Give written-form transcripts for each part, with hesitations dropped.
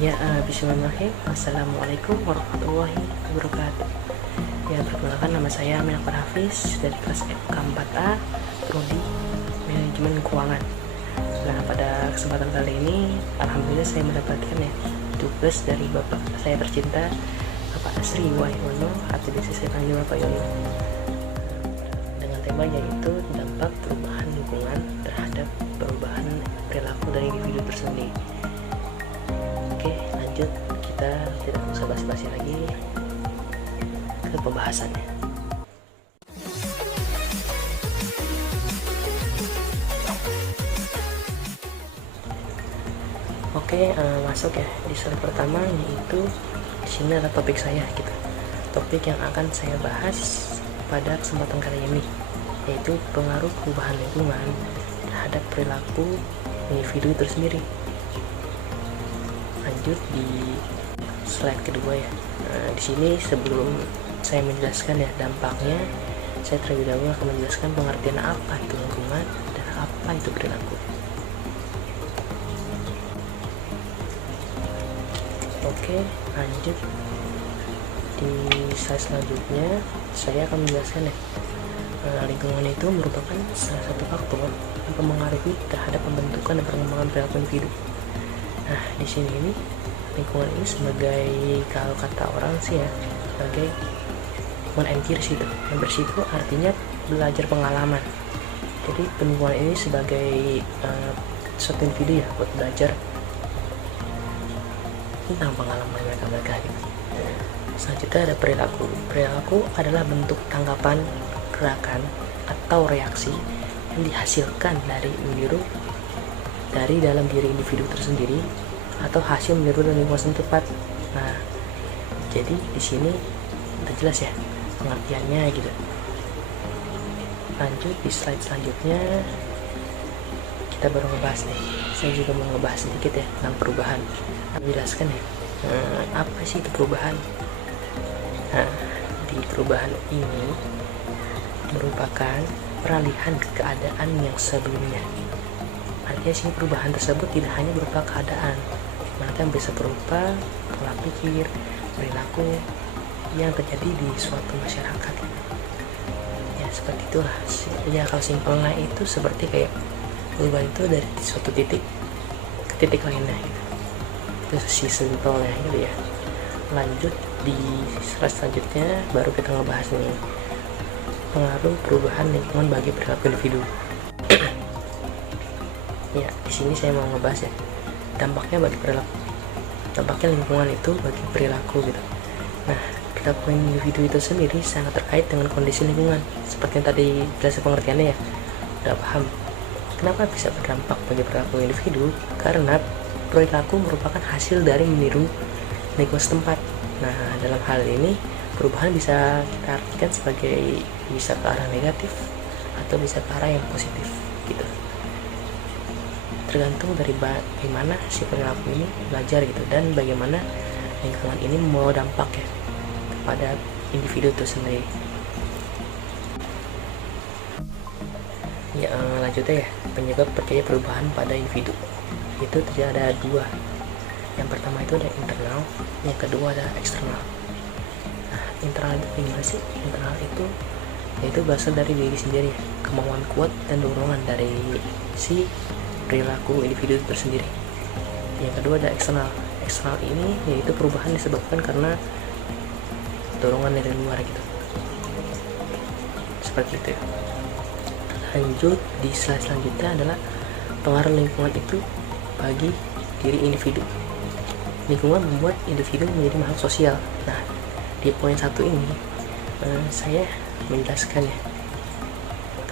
Bismillahirrahmanirrahim. Assalamualaikum warahmatullahi wabarakatuh. Ya, perkenalkan, nama saya Amin Akbar Hafiz dari kelas FK 4A Prodi Manajemen Keuangan. Nah, pada kesempatan kali ini alhamdulillah saya mendapatkan tugas dari Bapak saya tercinta, Bapak Asri Wahyono, atau biasa saya panggil Bapak Yoyo, dengan tema yaitu dampak perubahan lingkungan terhadap perubahan perilaku dari individu tersendiri. Oke, lanjut, kita tidak usah basa-basi lagi ke pembahasannya. Oke, masuk ya di slide pertama, yaitu di sini ada topik saya gitu. Topik yang akan saya bahas pada kesempatan kali ini yaitu pengaruh perubahan lingkungan terhadap perilaku individu tersendiri. Lanjut di slide kedua ya. Di sini sebelum saya menjelaskan ya dampaknya, saya terlebih dahulu akan menjelaskan pengertian apa itu lingkungan dan apa itu perilaku. Oke, lanjut di slide selanjutnya saya akan menjelaskan ya, lingkungan itu merupakan salah satu faktor yang mempengaruhi terhadap pembentukan dan perkembangan perilaku individu. Nah, di sini ini lingkungan ini sebagai, kalau kata orang sih ya, sebagai lingkungan empiris itu. Empiris itu artinya belajar pengalaman. Jadi lingkungan ini sebagai suatu individu ya buat belajar tentang pengalaman mereka gitu. Selanjutnya ada perilaku. Perilaku adalah bentuk tanggapan, gerakan, atau reaksi yang dihasilkan dari dalam diri individu tersendiri atau hasil meniru dari lingkungan setempat. Nah, jadi di sini udah jelas ya pengertiannya gitu. Lanjut di slide selanjutnya, kita baru ngebahas nih. Saya juga mau ngebahas sedikit ya tentang perubahan. Menjelaskan ya, apa sih itu perubahan? Nah, di perubahan ini merupakan peralihan keadaan yang sebelumnya. Artinya sih perubahan tersebut tidak hanya berupa keadaan, melainkan bisa berupa pola pikir, perilaku yang terjadi di suatu masyarakat. Ya, seperti itulah. Ya, kalau simpelnya itu seperti kayak perubahan itu dari suatu titik ke titik lainnya gitu. Itu sih simpelnya gitu ya. Lanjut di slide selanjutnya baru kita ngebahas nih pengaruh perubahan lingkungan bagi perilaku individu. Ya, di sini saya mau ngebahas ya dampaknya bagi perilaku. Dampaknya lingkungan itu bagi perilaku gitu. Nah, perilaku individu itu sendiri sangat terkait dengan kondisi lingkungan. Seperti yang tadi jelas pengertiannya ya, udah paham. Kenapa bisa berdampak bagi perilaku individu? Karena perilaku merupakan hasil dari meniru lingkungan setempat. Nah, dalam hal ini perubahan bisa kita artikan sebagai bisa ke arah negatif atau bisa ke arah yang positif gitu. Tergantung dari bagaimana si perilaku ini belajar gitu dan bagaimana lingkungan ini membawa dampak ya kepada individu itu sendiri. Ya, lanjutnya ya, penyebab terjadi perubahan pada individu itu ada dua. Yang pertama itu ada internal, yang kedua ada eksternal. Nah, internal itu gimana sih? Internal itu yaitu berasal dari diri sendiri, kemauan kuat dan dorongan dari si perilaku individu tersendiri. Yang kedua ada eksternal. Eksternal ini yaitu perubahan disebabkan karena dorongan dari luar gitu. Seperti itu ya. Lanjut di slide selanjutnya adalah pengaruh lingkungan itu bagi diri individu. Lingkungan membuat individu menjadi makhluk sosial. Nah, di poin 1 ini saya menjelaskan ya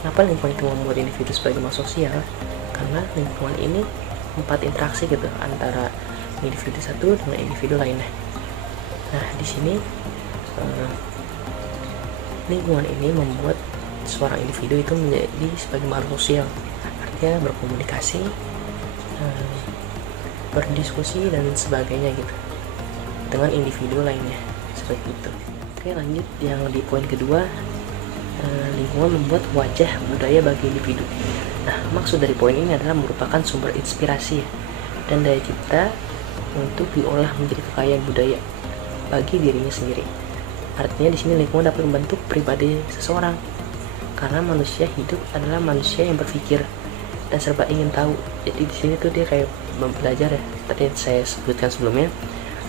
kenapa lingkungan itu membuat individu sebagai makhluk sosial. Karena lingkungan ini tempat interaksi gitu antara individu satu dengan individu lainnya. Nah, di sini lingkungan ini membuat seorang individu itu menjadi sebagai makhluk sosial, artinya berkomunikasi, berdiskusi dan sebagainya gitu dengan individu lainnya, seperti itu. Oke, lanjut yang di poin kedua, lingkungan membuat wajah budaya bagi individu. Nah, maksud dari poin ini adalah merupakan sumber inspirasi dan daya cipta untuk diolah menjadi kekayaan budaya bagi dirinya sendiri. Artinya di sini lingkungan dapat membentuk pribadi seseorang, karena manusia hidup adalah manusia yang berpikir dan serba ingin tahu. Jadi di sini tuh dia kayak belajar ya. Tadi saya sebutkan sebelumnya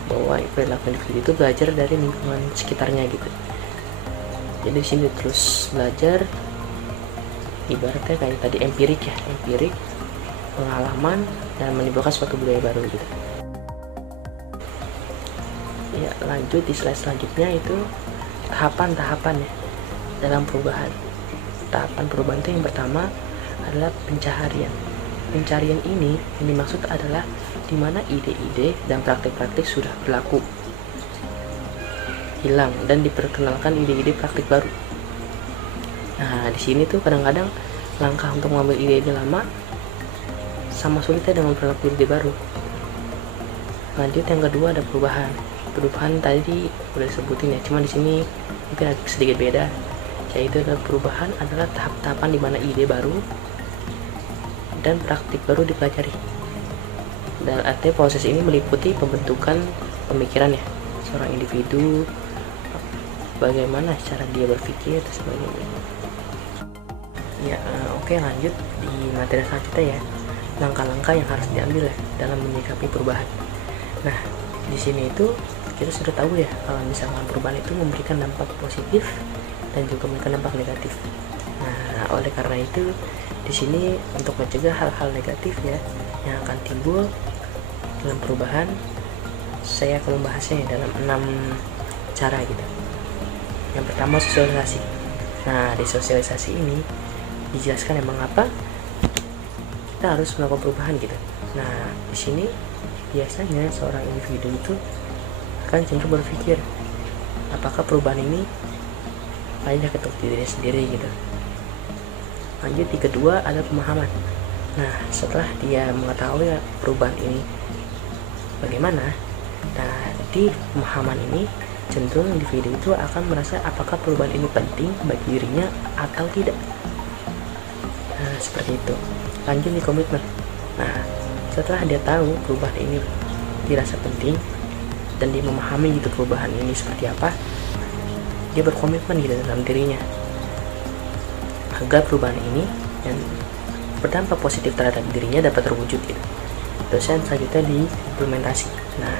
bahwa perilaku individu itu belajar dari lingkungan sekitarnya gitu. Jadi di sini terus belajar, ibaratnya kayak tadi empirik ya, empirik, pengalaman, dan menimbulkan suatu budaya baru gitu. Ya, lanjut di slide selanjutnya itu tahapan-tahapan ya dalam perubahan. Tahapan perubahan itu yang pertama adalah pencaharian. Pencarian ini yang dimaksud adalah di mana ide-ide dan praktik-praktik sudah berlaku, hilang, dan diperkenalkan ide-ide praktik baru. Nah, di sini tuh kadang-kadang langkah untuk mengambil ide-ide lama sama sulitnya dengan perilaku ide baru. Lanjut yang kedua ada perubahan. Perubahan tadi udah disebutin ya, cuma di sini mungkin agak sedikit beda. Yaitu adalah perubahan adalah tahap-tahapan di mana ide baru dan praktik baru dipelajari. Dan artinya proses ini meliputi pembentukan pemikiran ya seorang individu, bagaimana cara dia berpikir dan sebagainya. Ya, oke, lanjut di materi selanjutnya ya, langkah-langkah yang harus diambil ya dalam menyikapi perubahan. Nah, di sini itu kita sudah tahu ya kalau misalkan perubahan itu memberikan dampak positif dan juga memberikan dampak negatif. Nah, oleh karena itu di sini untuk mencegah hal-hal negatif ya yang akan timbul dalam perubahan, saya akan membahasnya ya dalam 6 cara gitu. Yang pertama, sosialisasi. Nah, di sosialisasi ini dijelaskan emang apa kita harus melakukan perubahan gitu. Nah, di sini biasanya seorang individu itu akan cenderung berpikir apakah perubahan ini banyak untuk dirinya sendiri gitu. Lanjut di kedua ada pemahaman. Nah, setelah dia mengetahui perubahan ini bagaimana, nah di pemahaman ini cenderung individu itu akan merasa apakah perubahan ini penting bagi dirinya atau tidak. Nah, seperti itu. Lanjut di komitmen. Nah, setelah dia tahu perubahan ini dirasa penting dan dia memahami gitu perubahan ini seperti apa, dia berkomitmen gitu dalam dirinya agar perubahan ini yang berdampak positif terhadap dirinya dapat terwujud gitu. Terus yang selanjutnya di implementasi. Nah,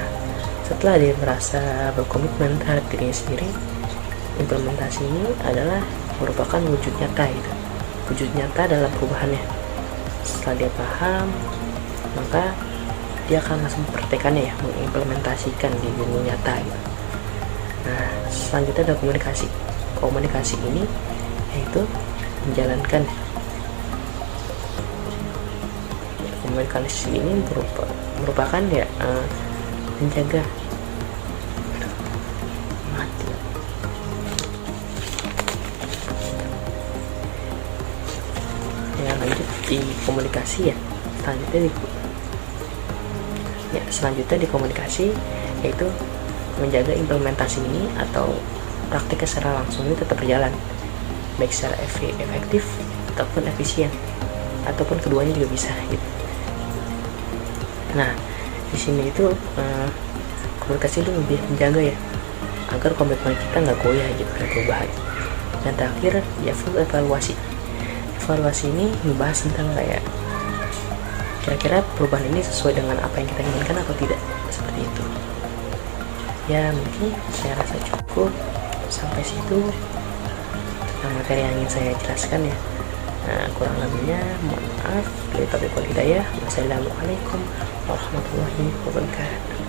setelah dia merasa berkomitmen terhadap dirinya sendiri, implementasi ini adalah merupakan wujud nyata gitu, wujud nyata dalam perubahannya. Setelah dia paham, maka dia akan langsung mempraktekannya ya, mengimplementasikan di dunia nyata gitu. Nah, selanjutnya ada komunikasi. Komunikasi ini yaitu menjalankan, komunikasi ini merupakan ya menjaga ya. Lanjut di komunikasi ya, selanjutnya di komunikasi yaitu menjaga implementasi ini atau praktiknya secara langsung ini tetap berjalan, baik secara efektif ataupun efisien, ataupun keduanya juga bisa gitu. Nah, di sini itu komunikasi itu lebih menjaga ya agar komitmen kita nggak goyah gitu dari perubahan. Dan terakhir ya full evaluasi. Evaluasi ini membahas tentang kayak kira-kira perubahan ini sesuai dengan apa yang kita inginkan atau tidak, seperti itu. Ya, mungkin saya rasa cukup sampai situ materi yang ingin saya jelaskan ya. Nah, kurang lebihnya mohon maaf. Wassalamualaikum warahmatullahi wabarakatuh.